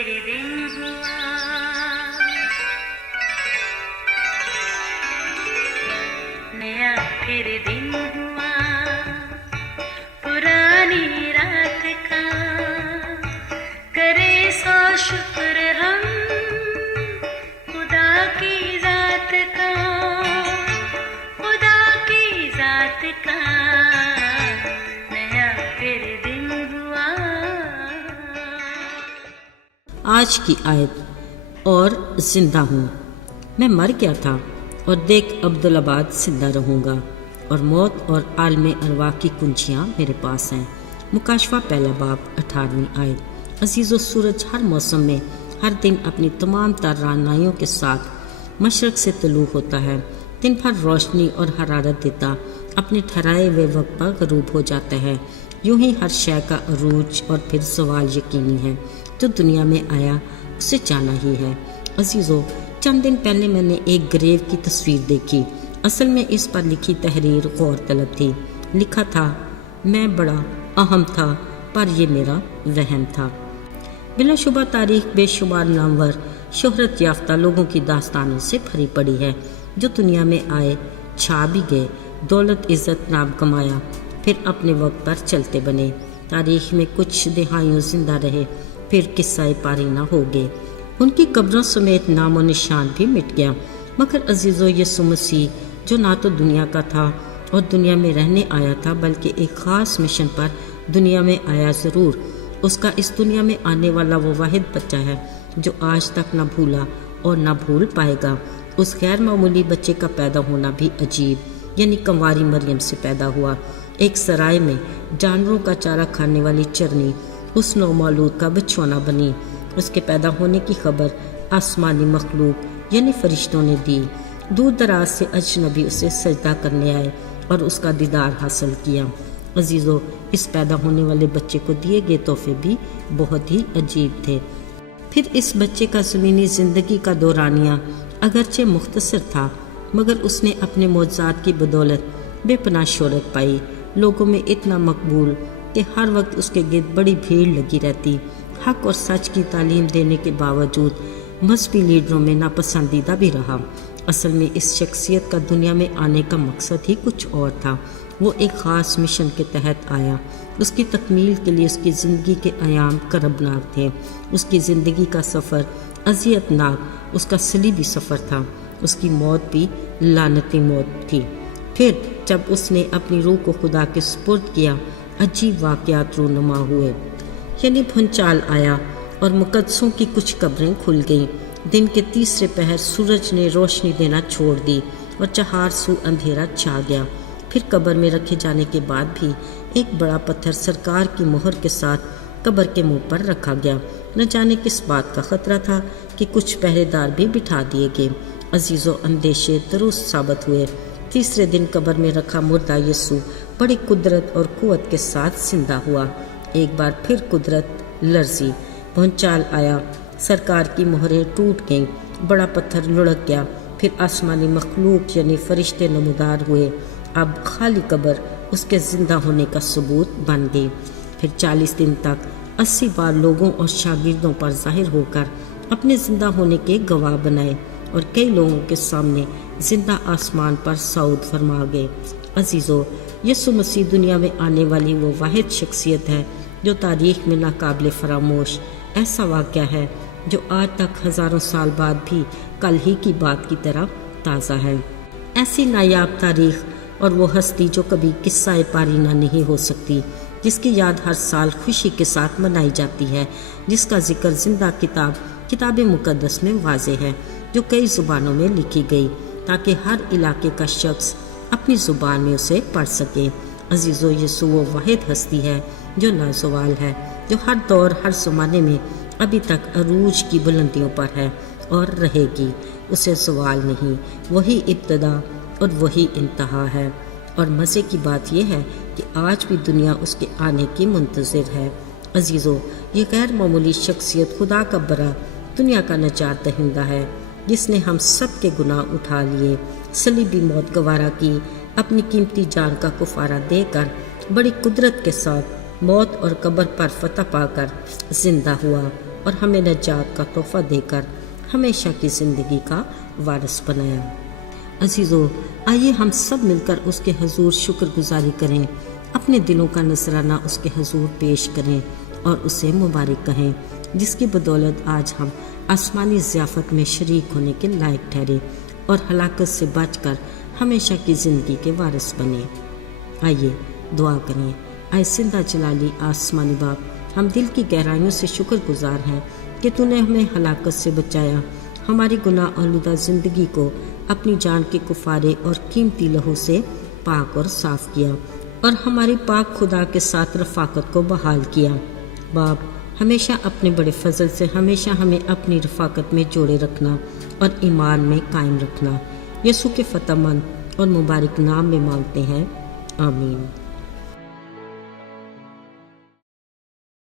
پھر دن ہوا، نیا پھر دن ہوا، پرانی رات کا کرے سو شکر ہم خدا کی ذات کا، خدا کی ذات کا نیا پھر دن ہوا۔ آج کی آیت، اور زندہ ہوں، میں مر گیا تھا اور دیکھ عبدالآباد زندہ رہوں گا، اور موت اور عالم ارواح کی کنجیاں میرے پاس ہیں۔ مکاشفہ پہلا باب 18ویں آیت۔ عزیز و سورج ہر موسم میں ہر دن اپنی تمام تر رعنائیوں کے ساتھ مشرق سے طلوع ہوتا ہے، دن بھر روشنی اور حرارت دیتا اپنے ٹھہرائے ہوئے وقت پر غروب ہو جاتا ہے۔ یوں ہی ہر شے کا عروج اور پھر زوال یقینی ہے۔ جو دنیا میں آیا اسے جانا ہی ہے۔ عزیزو، چند دن پہلے میں نے ایک گریو کی تصویر دیکھی۔ اصل میں اس پر لکھی تحریر غور طلب تھی۔ لکھا تھا، میں بڑا اہم تھا پر یہ میرا وہم تھا۔ بلا شبہ تاریخ بے شمار نامور شہرت یافتہ لوگوں کی داستانوں سے بھری پڑی ہے، جو دنیا میں آئے، چھا بھی گئے، دولت عزت نام کمایا، پھر اپنے وقت پر چلتے بنے۔ تاریخ میں کچھ دہائیوں زندہ رہے، پھر قصہ پاری نہ ہو گئے، ان کی قبروں سمیت نام و نشان بھی مٹ گیا۔ مگر عزیزو، یسوع مسیح جو نہ تو دنیا کا تھا اور دنیا میں رہنے آیا تھا، بلکہ ایک خاص مشن پر دنیا میں آیا ضرور، اس کا اس دنیا میں آنے والا وہ واحد بچہ ہے جو آج تک نہ بھولا اور نہ بھول پائے گا۔ اس غیر معمولی بچے کا پیدا ہونا بھی عجیب، یعنی کنواری مریم سے پیدا ہوا۔ ایک سرائے میں جانوروں کا چارہ کھانے والی چرنی اس نومولود کا بچھونا بنی۔ اس کے پیدا ہونے کی خبر آسمانی مخلوق یعنی فرشتوں نے دی۔ دور دراز سے اجنبی اسے سجدہ کرنے آئے اور اس کا دیدار حاصل کیا۔ عزیزو، اس پیدا ہونے والے بچے کو دیے گئے تحفے بھی بہت ہی عجیب تھے۔ پھر اس بچے کا زمینی زندگی کا دورانیہ اگرچہ مختصر تھا، مگر اس نے اپنے معجزات کی بدولت بے پناہ شہرت پائی، لوگوں میں اتنا مقبول کہ ہر وقت اس کے گرد بڑی بھیڑ لگی رہتی۔ حق اور سچ کی تعلیم دینے کے باوجود مذہبی لیڈروں میں ناپسندیدہ بھی رہا۔ اصل میں اس شخصیت کا دنیا میں آنے کا مقصد ہی کچھ اور تھا۔ وہ ایک خاص مشن کے تحت آیا۔ اس کی تکمیل کے لیے اس کی زندگی کے ایام کربناک تھے۔ اس کی زندگی کا سفر اذیت ناک، اس کا صلیبی سفر تھا۔ اس کی موت بھی لعنتی موت تھی۔ پھر جب اس نے اپنی روح کو خدا کے سپرد کیا، عجیب واقعات رونما ہوئے، یعنی بھونچال آیا اور مقدسوں کی کچھ قبریں کھل گئیں۔ دن کے تیسرے پہر سورج نے روشنی دینا چھوڑ دی اور چہار سو اندھیرا چھا گیا۔ پھر قبر میں رکھے جانے کے بعد بھی ایک بڑا پتھر سرکار کی مہر کے ساتھ قبر کے منہ پر رکھا گیا۔ نہ جانے کس بات کا خطرہ تھا کہ کچھ پہرے دار بھی بٹھا دیے گئے۔ عزیزو، اندیشے درست ثابت ہوئے۔ تیسرے دن قبر میں رکھا مردہ یسوع بڑی قدرت اور قوت کے ساتھ زندہ ہوا۔ ایک بار پھر قدرت لرزی، بھونچال آیا، سرکار کی مہریں ٹوٹ گئیں، بڑا پتھر لڑک گیا۔ پھر آسمانی مخلوق یعنی فرشتے نمودار ہوئے۔ اب خالی قبر اس کے زندہ ہونے کا ثبوت بن گئی۔ پھر 40 دن تک 80 بار لوگوں اور شاگردوں پر ظاہر ہو کر اپنے زندہ ہونے کے گواہ بنائے، اور کئی لوگوں کے سامنے زندہ آسمان پر صعود فرما گئے۔ عزیزو، یسوع مسیح دنیا میں آنے والی وہ واحد شخصیت ہے جو تاریخ میں ناقابل فراموش ایسا واقعہ ہے جو آج تک ہزاروں سال بعد بھی کل ہی کی بات کی طرح تازہ ہے۔ ایسی نایاب تاریخ اور وہ ہستی جو کبھی قصہ پارینہ نہیں ہو سکتی، جس کی یاد ہر سال خوشی کے ساتھ منائی جاتی ہے، جس کا ذکر زندہ کتاب مقدس میں واضح ہے، جو کئی زبانوں میں لکھی گئی تاکہ ہر علاقے کا شخص اپنی زبان میں اسے پڑھ سکے۔ عزیزو، یسوع وہ واحد ہستی ہے جو لازوال ہے، جو ہر دور ہر زمانے میں ابھی تک عروج کی بلندیوں پر ہے اور رہے گی۔ اسے زوال نہیں، وہی ابتدا اور وہی انتہا ہے۔ اور مزے کی بات یہ ہے کہ آج بھی دنیا اس کے آنے کی منتظر ہے۔ عزیزو، یہ غیر معمولی شخصیت خدا کا برا دنیا کا نجات دہندہ ہے، جس نے ہم سب کے گناہ اٹھا لیے، صلیبی موت گوارا کی، اپنی قیمتی جان کا کفارہ دے کر بڑی قدرت کے ساتھ موت اور قبر پر فتح پا کر زندہ ہوا اور ہمیں نجات کا تحفہ دے کر ہمیشہ کی زندگی کا وارث بنایا۔ عزیزو، آئیے ہم سب مل کر اس کے حضور شکر گزاری کریں، اپنے دلوں کا نذرانہ اس کے حضور پیش کریں اور اسے مبارک کہیں، جس کی بدولت آج ہم آسمانی ضیافت میں شریک ہونے کے لائق ٹھہرے اور ہلاکت سے بچ کر ہمیشہ کی زندگی کے وارث بنے۔ آئیے دعا کریں۔ اے زندہ جلالی آسمانی باپ، ہم دل کی گہرائیوں سے شکر گزار ہیں کہ تو نے ہمیں ہلاکت سے بچایا، ہماری گناہ آلودہ زندگی کو اپنی جان کے کفارے اور قیمتی لہو سے پاک اور صاف کیا اور ہماری پاک خدا کے ساتھ رفاقت کو بحال کیا۔ باپ، ہمیشہ اپنے بڑے فضل سے ہمیشہ ہمیں اپنی رفاقت میں جوڑے رکھنا اور ایمان میں قائم رکھنا۔ یسوع کے فتح مند اور مبارک نام میں مانگتے ہیں، آمین۔